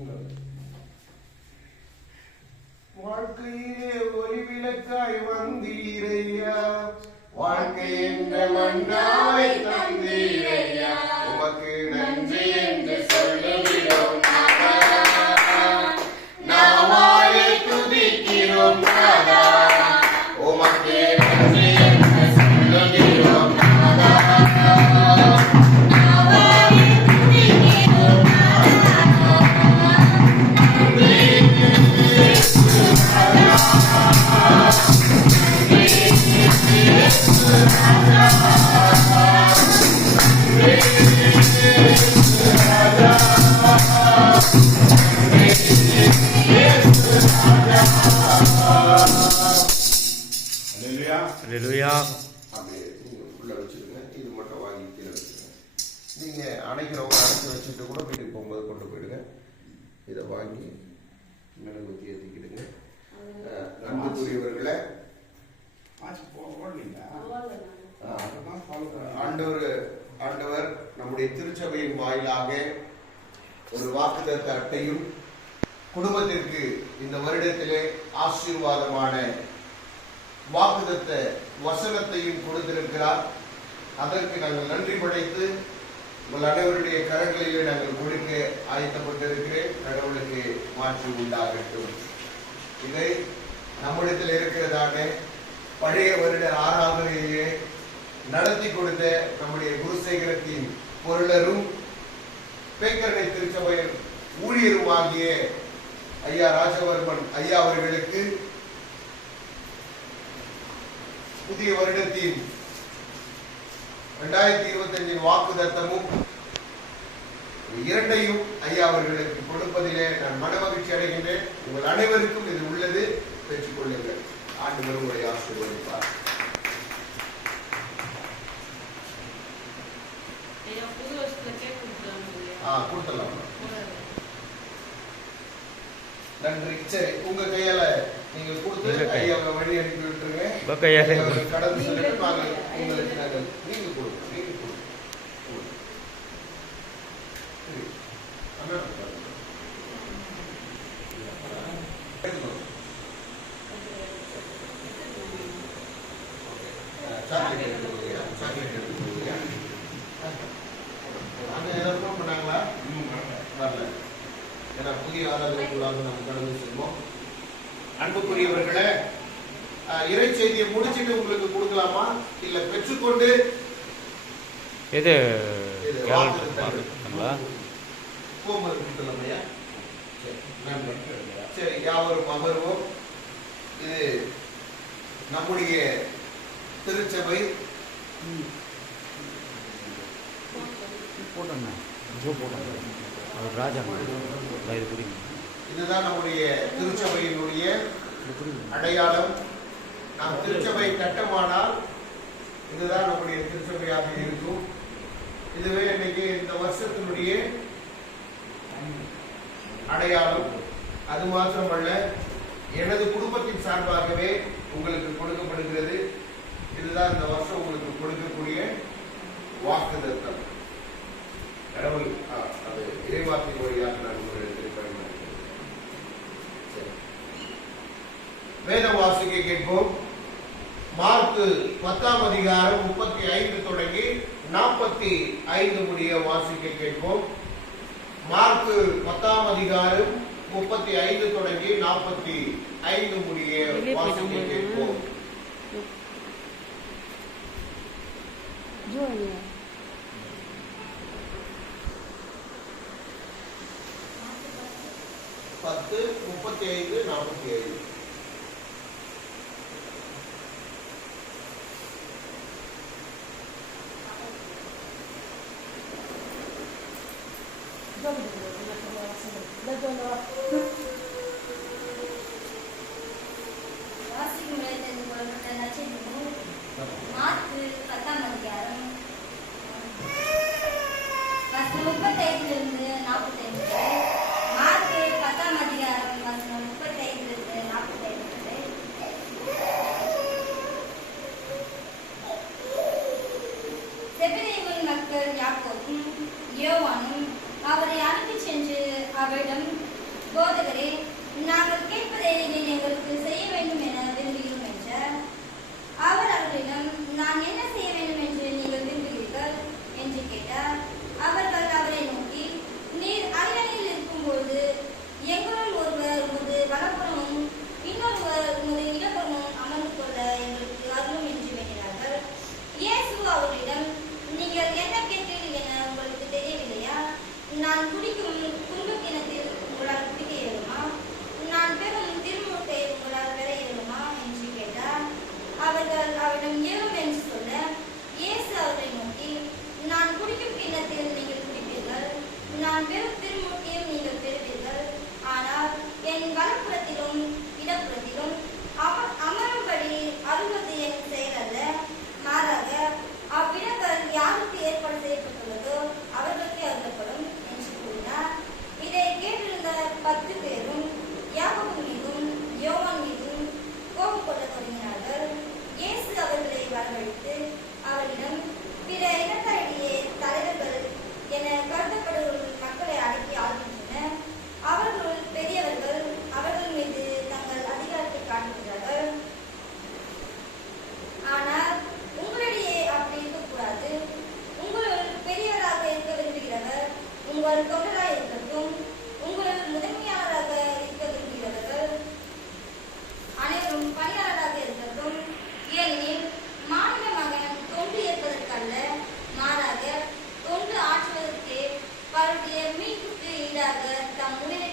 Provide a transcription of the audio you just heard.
நீங்கள் நீங்க அணைக்கிறவங்க அணைச்சி வச்சுட்டு கூட வீட்டுக்கு போகும்போது கொண்டு போயிடுங்க இதை வாங்கி மெழுகு ஊற்றி ஏற்றிக்கிடுங்க ஆண்டவர் ஆண்டவர் நம்முடைய திருச்சபையின் வாயிலாக ஒரு வாக்குதத்த அட்டையும் குடும்பத்திற்கு இந்த வருடத்திலே ஆசீர்வாதமான வாக்குதத்த வசனத்தையும் கொடுத்திருக்கிறார். அதற்கு நாங்கள் நன்றி படைத்து உங்கள் அனைவருடைய கரங்களிலே நாங்கள் கொடுக்க ஆயத்தப்பட்டிருக்கிறேன் கடவுளுக்கு மாற்றி உண்டாகட்டும். இதை நம்மிடத்தில் இருக்கிறதான பழைய வருட ஆராதனையிலே நடத்தி கொடுத்த நம்முடைய குருசேகரத்தின் பொருளரும் பேக்கரணை திருச்சபையின் ஊழியருமாகிய ஐயா ராஜவர்மன் ஐயா அவர்களுக்கு புதிய வருடத்தின் இரண்டாயிரத்தி இருபத்தி அஞ்சின் வாக்கு தத்தமும் இரண்டையும் ஐயா அவர்களுக்கு கொடுப்பதிலே நான் மன மகிழ்ச்சி அடைகின்றேன். உங்கள் அனைவருக்கும் இது உள்ளது. பெற்றுக்கொள்ளுங்கள். ஆண்டு உங்களை ஆசீர்வதிப்பார். ஆ கொடுத்துடலாம். நன்றி. சரி உங்க கையால நீங்க கொடுத்து. ஐயாவை வழி அனுப்பி விட்டுருங்க உங்க கையால கடந்து செல்லட்டும் நாங்கள் உங்களுக்கு நாங்கள் நீங்க கொடுங்க நீங்க கொடுங்க. அண்ணா, புதிய ஆராதனைக்குள்ளாக நாம் கடந்து செல்வோம். அன்புக்குரியவர்களே இறை செய்தியை முடிச்சிட்டு உங்களுக்கு கொடுக்கலாமா? இல்ல பெற்றுக்கொண்டு இது சரி யாவரும் அமர்வோம் இது நம்முடைய திருச்சபை. போட்டோண்ணா. ஜோ போட்டோம் அவர் ராஜா இதுதான் நம்முடைய திருச்சபையினுடைய அடையாளம். நாம் திருச்சபை கட்டமானால் இதுதான் நம்முடைய திருச்சபையாக இருக்கும். இதுவே இன்னைக்கு இந்த வருஷத்தினுடைய அடையாளம். அது மாத்திரமல்ல எனது குடும்பத்தின் சார்பாகவே உங்களுக்கு கொடுக்கப்படுகிறது. இதுதான் இந்த வருஷம் உங்களுக்கு கொடுக்கக்கூடிய வாக்குதத்தம் கடவுள் அது இறைவாக்கின் வழியாக நான் பயன்படுத்துகிறேன். சரி. வேத வாசிக்க கேட்போம். மார்க்கு பத்தாம் அதிகாரம் முப்பத்தி ஐந்து தொடங்கி நாற்பத்தி ஐந்து முடிய வாசிக்க கேட்போம். மார்க்கு பத்தாம் அதிகாரம் முப்பத்தி ஐந்து தொடங்கி நாற்பத்தி ஐந்து முடிய வாசிக்க. கேட்போம். பத்து முப்பத்தி ஐந்து நாற்பத்தி ஏழு ஜோ இல்லையா? வாசிக்கும் வேதத்தில் கொடுக்கப்பட்ட பத்தாம் அதிகாரம் நாற்பத்தைந்து யாக்கோப்பும் யோவானும் அவரை அனுப்பி சென்று அவரிடம் போதகரே நாங்கள் கேட்பதை நீங்கள் எங்களுக்கு செய்ய வேண்டும் என விரும்புகிறோம் என்றார். அவர் அவர்களிடம் நான் என்ன கிண்ணத்தில் நீங்கள் குடிப்பீர்கள் நான் வெறும் திருமுட்டியும் நீங்கள் பெறுவீர்கள். ஆனால் என் வலப்புறத்தில் 보내드릴게요.